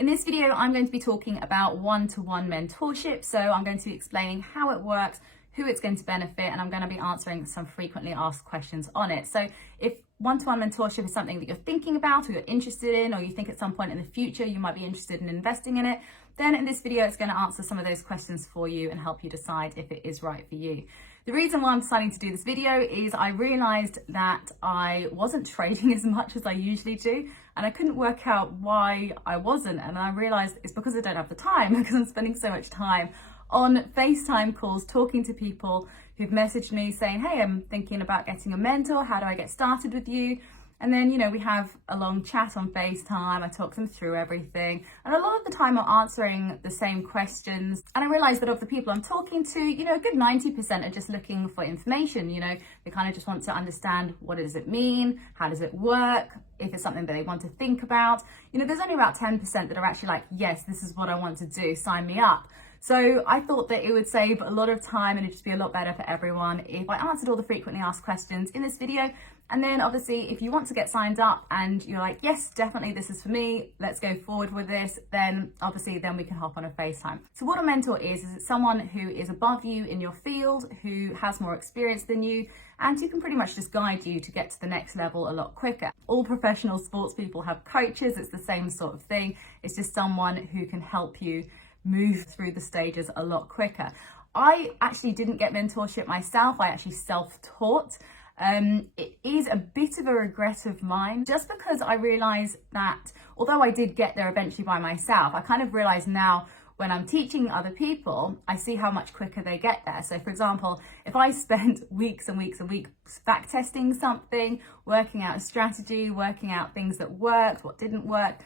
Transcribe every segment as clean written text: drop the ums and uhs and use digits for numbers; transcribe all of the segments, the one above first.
In this video, I'm going to be talking about one-to-one mentorship. So I'm going to be explaining how it works, who it's going to benefit, and I'm going to be answering some frequently asked questions on it. So if one-to-one mentorship is something that you're thinking about or you're interested in, or you think at some point in the future you might be interested in investing in it, then in this video it's going to answer some of those questions for you and help you decide if it is right for you. The reason why I'm deciding to do this video is I realized that I wasn't trading as much as I usually do, and I couldn't work out why I wasn't. And I realized it's because I don't have the time, because I'm spending so much time on FaceTime calls talking to people who've messaged me saying, hey, I'm thinking about getting a mentor. How do I get started with you? And then, we have a long chat on FaceTime. I talk them through everything. And a lot of the time I'm answering the same questions. And I realized that of the people I'm talking to, a good 90% are just looking for information. They kind of just want to understand, what does it mean? How does it work? If it's something that they want to think about. There's only about 10% that are actually like, yes, this is what I want to do. Sign me up. So I thought that it would save a lot of time and it'd just be a lot better for everyone if I answered all the frequently asked questions in this video. And then obviously, if you want to get signed up and you're like, yes, definitely this is for me, let's go forward with this, then we can hop on a FaceTime. So what a mentor is it's someone who is above you in your field, who has more experience than you, and who can pretty much just guide you to get to the next level a lot quicker. All professional sports people have coaches. It's the same sort of thing. It's just someone who can help you move through the stages a lot quicker. I actually didn't get mentorship myself. I actually self-taught. It is a bit of a regret of mine, just because I realized that although I did get there eventually by myself, I kind of realize now when I'm teaching other people, I see how much quicker they get there. So for example, if I spent weeks and weeks and weeks back testing something, working out a strategy, working out things that worked, what didn't work,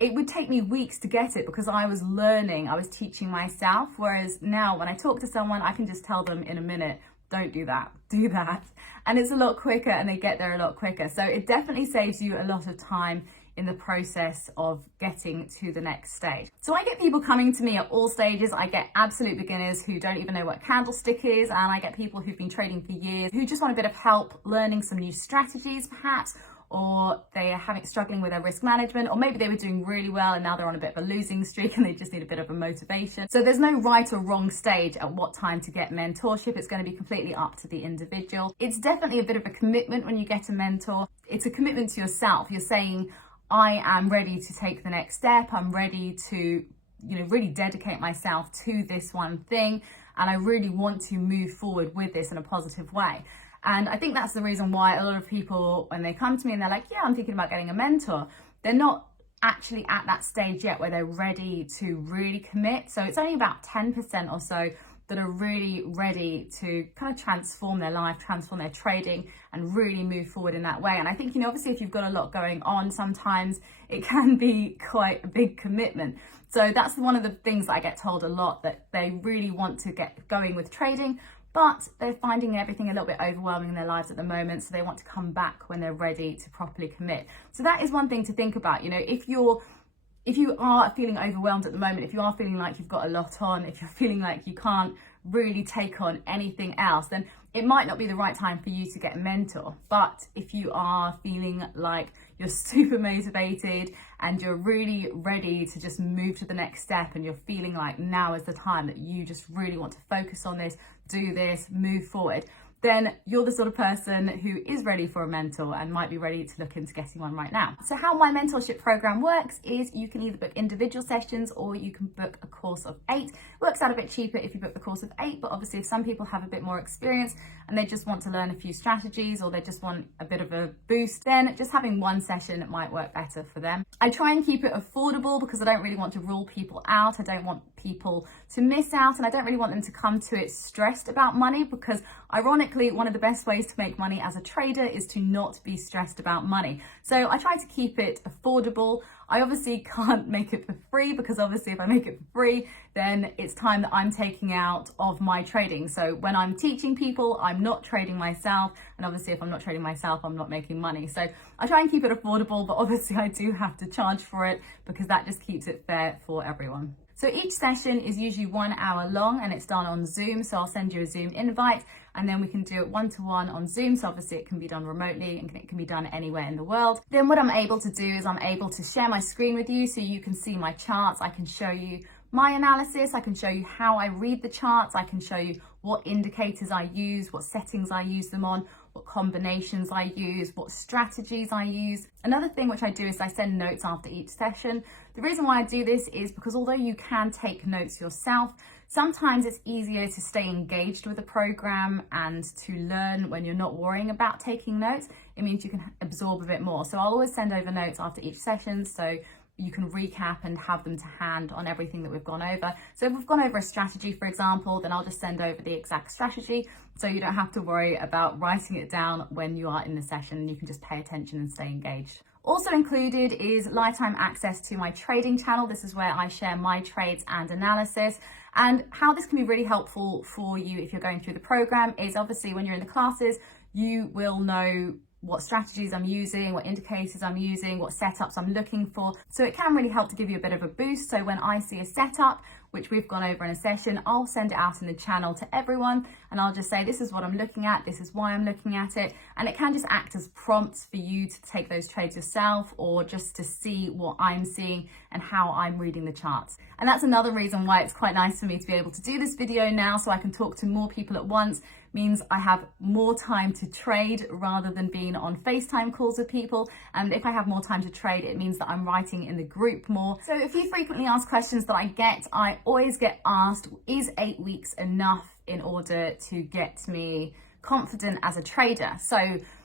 it would take me weeks to get it because I was learning, I was teaching myself. Whereas now when I talk to someone, I can just tell them in a minute, don't do that, do that. And it's a lot quicker and they get there a lot quicker. So it definitely saves you a lot of time in the process of getting to the next stage. So I get people coming to me at all stages. I get absolute beginners who don't even know what candlestick is, and I get people who've been trading for years who just want a bit of help learning some new strategies perhaps, or they are struggling with their risk management, or maybe they were doing really well and now they're on a bit of a losing streak and they just need a bit of a motivation. So there's no right or wrong stage at what time to get mentorship. It's going to be completely up to the individual. It's definitely a bit of a commitment when you get a mentor. It's a commitment to yourself. You're saying, I am ready to take the next step. I'm ready to, really dedicate myself to this one thing. And I really want to move forward with this in a positive way. And I think that's the reason why a lot of people, when they come to me and they're like, yeah, I'm thinking about getting a mentor, they're not actually at that stage yet where they're ready to really commit. So it's only about 10% or so that are really ready to kind of transform their life, transform their trading, and really move forward in that way. And I think, obviously if you've got a lot going on, sometimes it can be quite a big commitment. So that's one of the things that I get told a lot, that they really want to get going with trading, but they're finding everything a little bit overwhelming in their lives at the moment. So they want to come back when they're ready to properly commit. So that is one thing to think about. If you are feeling overwhelmed at the moment, if you are feeling like you've got a lot on, if you're feeling like you can't really take on anything else, then it might not be the right time for you to get a mentor. But if you are feeling like you're super motivated and you're really ready to just move to the next step, and you're feeling like now is the time that you just really want to focus on this, do this, move forward, then you're the sort of person who is ready for a mentor and might be ready to look into getting one right now. So how my mentorship program works is you can either book individual sessions or you can book a course of 8. It works out a bit cheaper if you book the course of 8, but obviously if some people have a bit more experience and they just want to learn a few strategies, or they just want a bit of a boost, then just having one session might work better for them. I try and keep it affordable because I don't really want to rule people out. I don't want people to miss out, and I don't really want them to come to it stressed about money, because ironically, one of the best ways to make money as a trader is to not be stressed about money. So I try to keep it affordable. I obviously can't make it for free, because obviously if I make it for free, then it's time that I'm taking out of my trading. So when I'm teaching people, I'm not trading myself. And obviously if I'm not trading myself, I'm not making money. So I try and keep it affordable, but obviously I do have to charge for it, because that just keeps it fair for everyone. So each session is usually 1 hour long and it's done on Zoom. So I'll send you a Zoom invite and then we can do it one-to-one on Zoom. So obviously it can be done remotely and it can be done anywhere in the world. Then what I'm able to do is I'm able to share my screen with you so you can see my charts. I can show you my analysis. I can show you how I read the charts. I can show you what indicators I use, what settings I use them on, what combinations I use, what strategies I use. Another thing which I do is I send notes after each session. The reason why I do this is because although you can take notes yourself, sometimes it's easier to stay engaged with the program and to learn when you're not worrying about taking notes. It means you can absorb a bit more. So I'll always send over notes after each session so you can recap and have them to hand on everything that we've gone over. So if we've gone over a strategy, for example, then I'll just send over the exact strategy so you don't have to worry about writing it down when you are in the session. You can just pay attention and stay engaged. Also included is lifetime access to my trading channel. This is where I share my trades and analysis. And how this can be really helpful for you if you're going through the program is obviously when you're in the classes, you will know what strategies I'm using, what indicators I'm using, what setups I'm looking for. So it can really help to give you a bit of a boost. So when I see a setup, which we've gone over in a session, I'll send it out in the channel to everyone and I'll just say, this is what I'm looking at, this is why I'm looking at it. And it can just act as prompts for you to take those trades yourself or just to see what I'm seeing and how I'm reading the charts. And that's another reason why it's quite nice for me to be able to do this video now so I can talk to more people at once. Means I have more time to trade rather than being on FaceTime calls with people. And if I have more time to trade, it means that I'm writing in the group more. So a few frequently asked questions that I always get asked, is 8 weeks enough in order to get me confident as a trader? So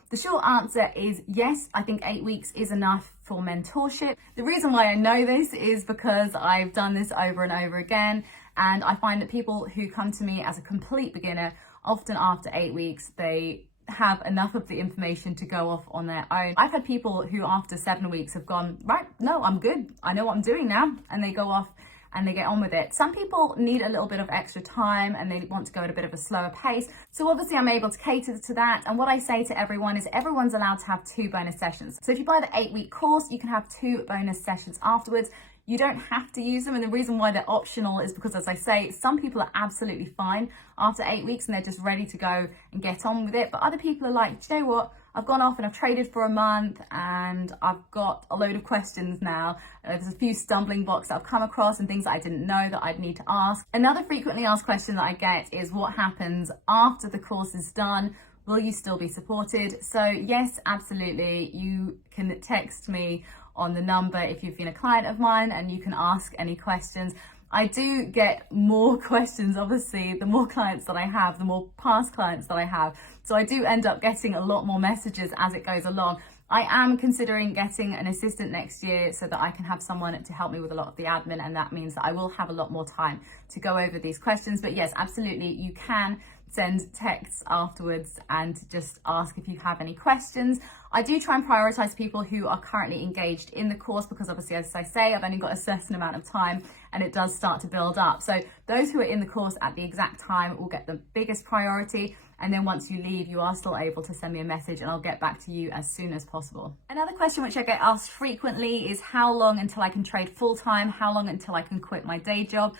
the short answer is yes, I think 8 weeks is enough for mentorship. The reason why I know this is because I've done this over and over again. And I find that people who come to me as a complete beginner, often after 8 weeks, they have enough of the information to go off on their own. I've had people who after 7 weeks have gone, right, no, I'm good. I know what I'm doing now. And they go off and they get on with it. Some people need a little bit of extra time and they want to go at a bit of a slower pace. So obviously I'm able to cater to that. And what I say to everyone is everyone's allowed to have 2 bonus sessions. So if you buy the 8-week course, you can have 2 bonus sessions afterwards. You don't have to use them. And the reason why they're optional is because, as I say, some people are absolutely fine after 8 weeks and they're just ready to go and get on with it. But other people are like, do you know what? I've gone off and I've traded for a month and I've got a load of questions now. There's a few stumbling blocks that I've come across and things that I didn't know that I'd need to ask. Another frequently asked question that I get is what happens after the course is done? Will you still be supported? So yes, absolutely. You can text me on the number if you've been a client of mine and you can ask any questions. I do get more questions, obviously, the more clients that I have, the more past clients that I have. So I do end up getting a lot more messages as it goes along. I am considering getting an assistant next year so that I can have someone to help me with a lot of the admin, and that means that I will have a lot more time to go over these questions. But yes, absolutely, you can send texts afterwards and just ask if you have any questions. I do try and prioritize people who are currently engaged in the course because obviously, as I say, I've only got a certain amount of time and it does start to build up. So those who are in the course at the exact time will get the biggest priority. And then once you leave, you are still able to send me a message and I'll get back to you as soon as possible. Another question which I get asked frequently is how long until I can trade full time? How long until I can quit my day job?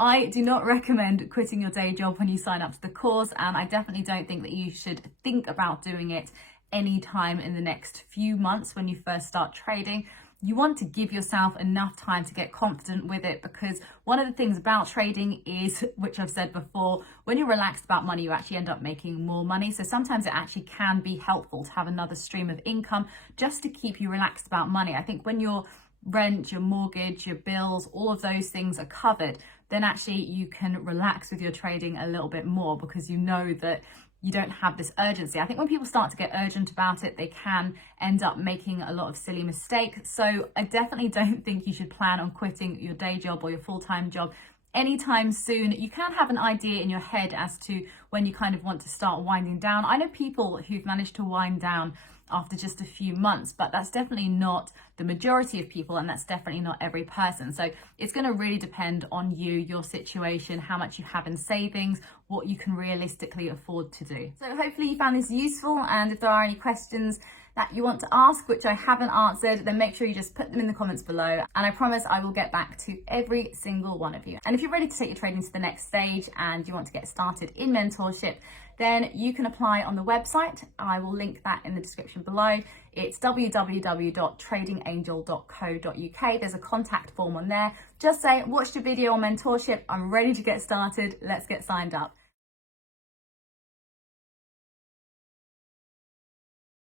I do not recommend quitting your day job when you sign up to the course, and I definitely don't think that you should think about doing it anytime in the next few months when you first start trading. You want to give yourself enough time to get confident with it, because one of the things about trading is, which I've said before, when you're relaxed about money, you actually end up making more money. So sometimes it actually can be helpful to have another stream of income just to keep you relaxed about money. I think when your rent, your mortgage, your bills, all of those things are covered, then actually you can relax with your trading a little bit more because you know that you don't have this urgency. I think when people start to get urgent about it, they can end up making a lot of silly mistakes. So I definitely don't think you should plan on quitting your day job or your full-time job anytime soon. You can have an idea in your head as to when you kind of want to start winding down. I know people who've managed to wind down after just a few months, but that's definitely not the majority of people, and that's definitely not every person. So it's going to really depend on you, your situation, how much you have in savings, what you can realistically afford to do. So hopefully you found this useful, and if there are any questions, that you want to ask, which I haven't answered, then make sure you just put them in the comments below, and I promise I will get back to every single one of you. And if you're ready to take your trading to the next stage and you want to get started in mentorship, then you can apply on the website. I will link that in the description below. It's www.tradingangel.co.uk. There's a contact form on there. Just say, watched your video on mentorship, I'm ready to get started, let's get signed up.